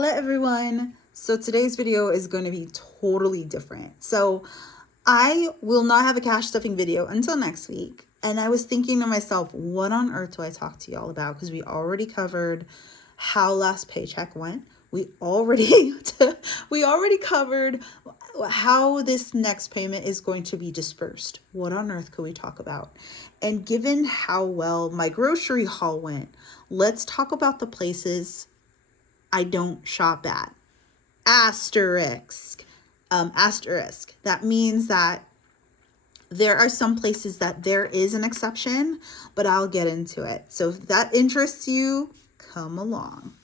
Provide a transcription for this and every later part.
Hola everyone. So today's video is going to be totally different. So I will not have a cash stuffing video until next week. And I was thinking to myself, what on earth do I talk to y'all about? Because we already covered how last paycheck went. We already covered how this next payment is going to be dispersed. What on earth could we talk about? And given how well my grocery haul went, let's talk about the places I don't shop at. Asterisk. That means that there are some places that there is an exception, but I'll get into it. So if that interests you, come along.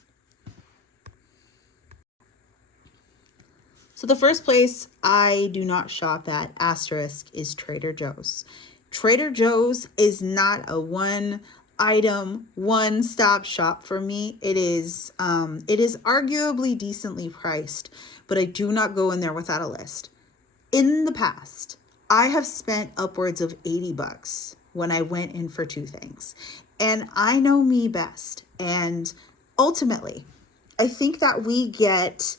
So the first place I do not shop at, asterisk, is Trader Joe's. Trader Joe's is not a one-stop shop for me. It is arguably decently priced, but I do not go in there without a list. In the past, I have spent upwards of $80 when I went in for two things. And I know me best. And ultimately, I think that we get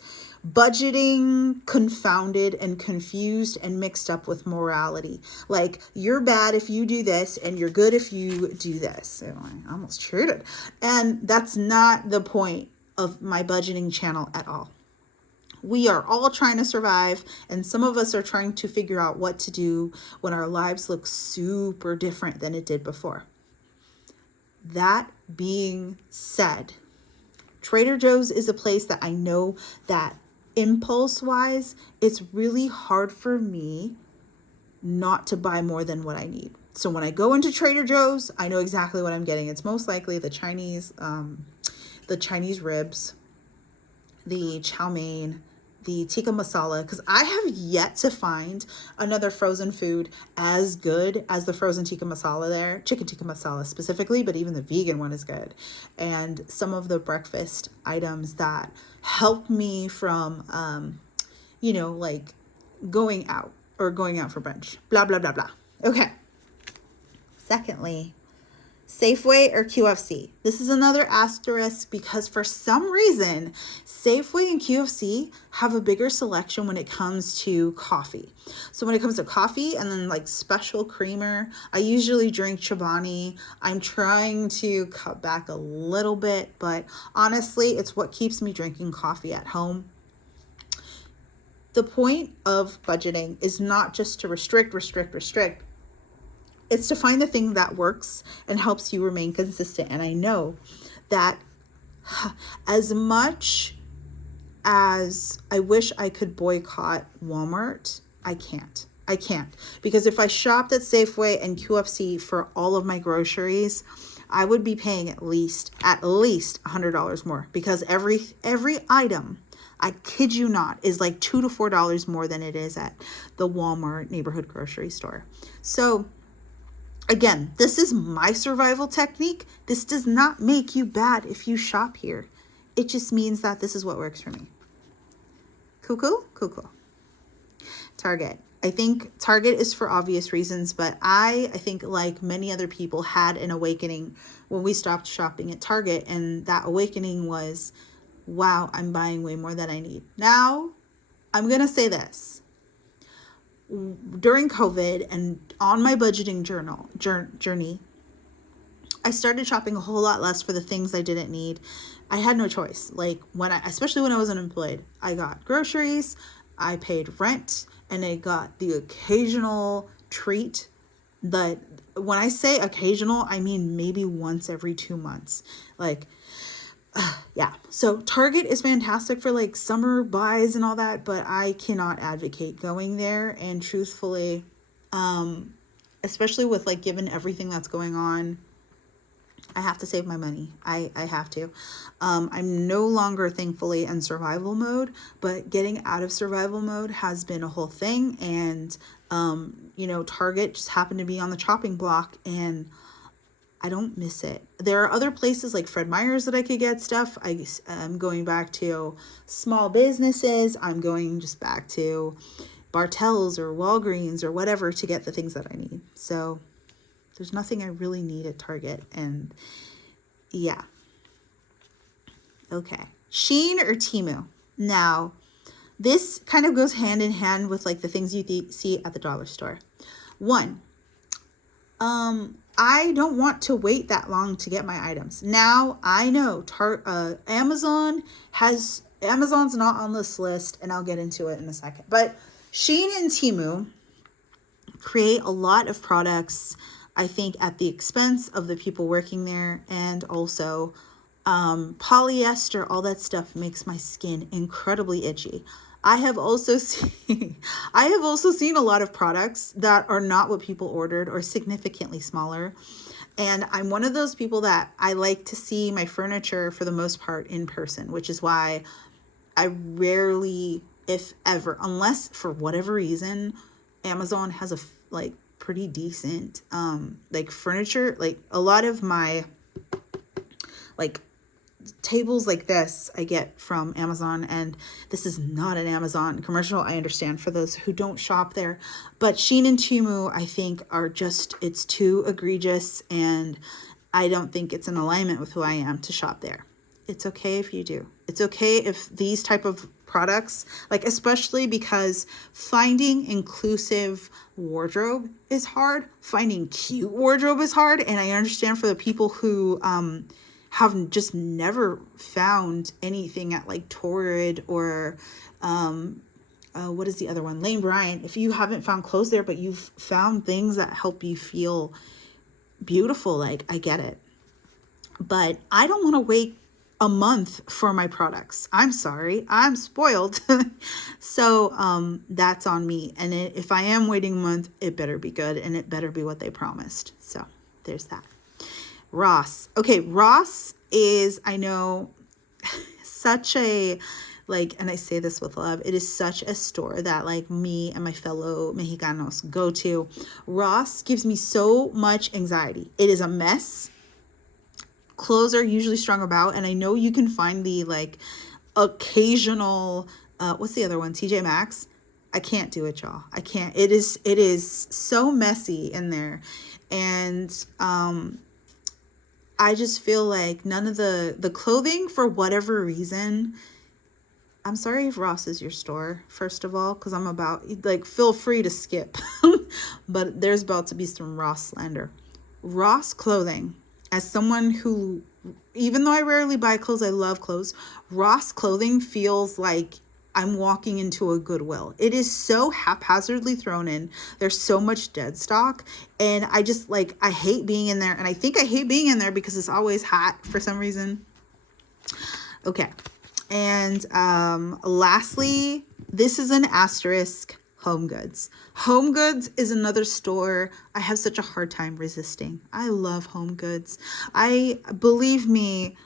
budgeting confounded and confused and mixed up with morality. Like, you're bad if you do this and you're good if you do this. Oh, I almost cheered. And that's not the point of my budgeting channel at all. We are all trying to survive, and some of us are trying to figure out what to do when our lives look super different than it did before. That being said, Trader Joe's is a place that I know that impulse-wise, it's really hard for me not to buy more than what I need. So when I go into Trader Joe's, I know exactly what I'm getting. It's most likely the Chinese ribs, the chow mein, the tikka masala, because I have yet to find another frozen food as good as the frozen tikka masala there, chicken tikka masala specifically, but even the vegan one is good. And some of the breakfast items that help me from, like going out for brunch, blah, blah, blah, blah. Okay. Secondly, Safeway or QFC. This is another asterisk because for some reason, Safeway and QFC have a bigger selection when it comes to coffee. So when it comes to coffee and then like special creamer, I usually drink Chobani. I'm trying to cut back a little bit, but honestly, it's what keeps me drinking coffee at home. The point of budgeting is not just to restrict. It's to find the thing that works and helps you remain consistent. And I know that as much as I wish I could boycott Walmart, I can't. Because if I shopped at Safeway and QFC for all of my groceries, I would be paying at least $100 more, because every item, I kid you not, is like $2 to $4 more than it is at the Walmart neighborhood grocery store. So again, this is my survival technique. This does not make you bad if you shop here. It just means that this is what works for me. Cool. Target. I think Target is for obvious reasons, but I think like many other people had an awakening when we stopped shopping at Target, and that awakening was, wow, I'm buying way more than I need. Now, I'm going to say this. During COVID and on my budgeting journey, I started shopping a whole lot less for the things I didn't need. I had no choice. Like especially when I was unemployed, I got groceries, I paid rent, and I got the occasional treat. That when I say occasional, I mean maybe once every 2 months. Yeah, so Target is fantastic for like summer buys and all that, but I cannot advocate going there. And truthfully, especially with like given everything that's going on, I have to save my money. I have to. I'm no longer, thankfully, in survival mode, but getting out of survival mode has been a whole thing. And, Target just happened to be on the chopping block, and I don't miss it. There are other places like Fred Meyer's that I could get stuff. I'm going back to small businesses. I'm going just back to Bartell's or Walgreens or whatever to get the things that I need. So there's nothing I really need at Target. And yeah. Okay. Shein or Temu? Now, this kind of goes hand in hand with like the things you see at the dollar store. One, I don't want to wait that long to get my items. Now I know Amazon's not on this list, and I'll get into it in a second. But Shein and Temu create a lot of products, I think, at the expense of the people working there, and also polyester, all that stuff makes my skin incredibly itchy. I have also seen a lot of products that are not what people ordered or significantly smaller. And I'm one of those people that I like to see my furniture for the most part in person, which is why I rarely, if ever, unless for whatever reason, Amazon has a like pretty decent like furniture, like a lot of my like tables like this I get from Amazon, and this is not an Amazon commercial, I understand, for those who don't shop there, but Shein and Temu, I think, are just, it's too egregious, and I don't think it's in alignment with who I am to shop there. It's okay if you do. It's okay if these type of products, like, especially because finding inclusive wardrobe is hard, finding cute wardrobe is hard, and I understand for the people who have just never found anything at like Torrid or what is the other one, Lane Bryant. If you haven't found clothes there, but you've found things that help you feel beautiful, like, I get it, but I don't want to wait a month for my products. I'm sorry, I'm spoiled. So that's on me, and if I am waiting a month, it better be good, and it better be what they promised. So there's that. Ross. Okay, Ross is, I know, such a, like, and I say this with love, it is such a store that like me and my fellow Mexicanos go to. Ross gives me so much anxiety. It is a mess. Clothes are usually strung about, and I know you can find the like occasional what's the other one, TJ Maxx. I can't do it, y'all. I can't. It is so messy in there, and I just feel like none of the clothing, for whatever reason, I'm sorry if Ross is your store, first of all, because I'm about, like, feel free to skip, but there's about to be some Ross slander. Ross clothing, as someone who, even though I rarely buy clothes, I love clothes, Ross clothing feels like I'm walking into a Goodwill. It is so haphazardly thrown in. There's so much dead stock, and I just, like, I hate being in there, and I think I hate being in there because it's always hot for some reason. Okay, and lastly, this is an asterisk, Home Goods. Home Goods is another store I have such a hard time resisting. I love Home Goods. Believe me,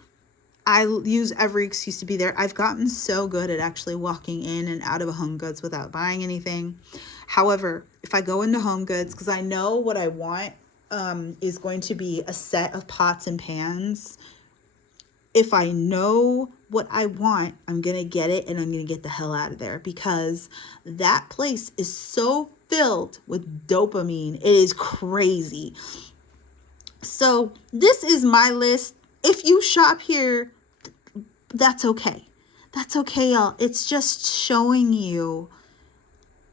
I use every excuse to be there. I've gotten so good at actually walking in and out of a Home Goods without buying anything. However, if I go into Home Goods, because I know what I want is going to be a set of pots and pans. If I know what I want, I'm going to get it, and I'm going to get the hell out of there, because that place is so filled with dopamine. It is crazy. So this is my list. If you shop here, that's okay. That's okay, y'all. It's just showing you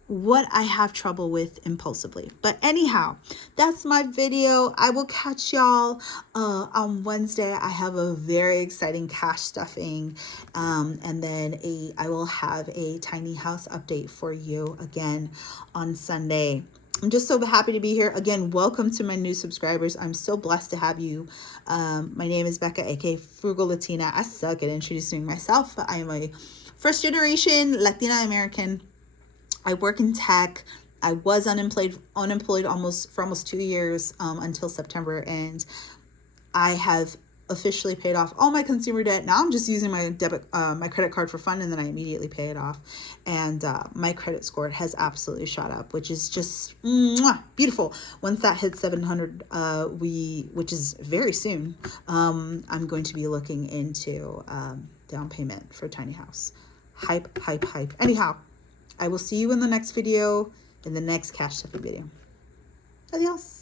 what I have trouble with impulsively. But anyhow, that's my video. I will catch y'all on Wednesday. I have a very exciting cash stuffing, and then I will have a tiny house update for you again on Sunday. I'm just so happy to be here. Again, welcome to my new subscribers. I'm so blessed to have you. My name is Becca, aka Frugal Latina. I suck at introducing myself, but I am a first generation Latina American. I work in tech. I was unemployed for almost 2 years until September, and I have officially paid off all my consumer debt. Now I'm just using my my credit card for fun, and then I immediately pay it off. And my credit score has absolutely shot up, which is just beautiful. Once that hits 700, which is very soon, I'm going to be looking into down payment for a tiny house. Hype, hype, hype. Anyhow, I will see you in the next video, in the next cash stuffing video. Adios.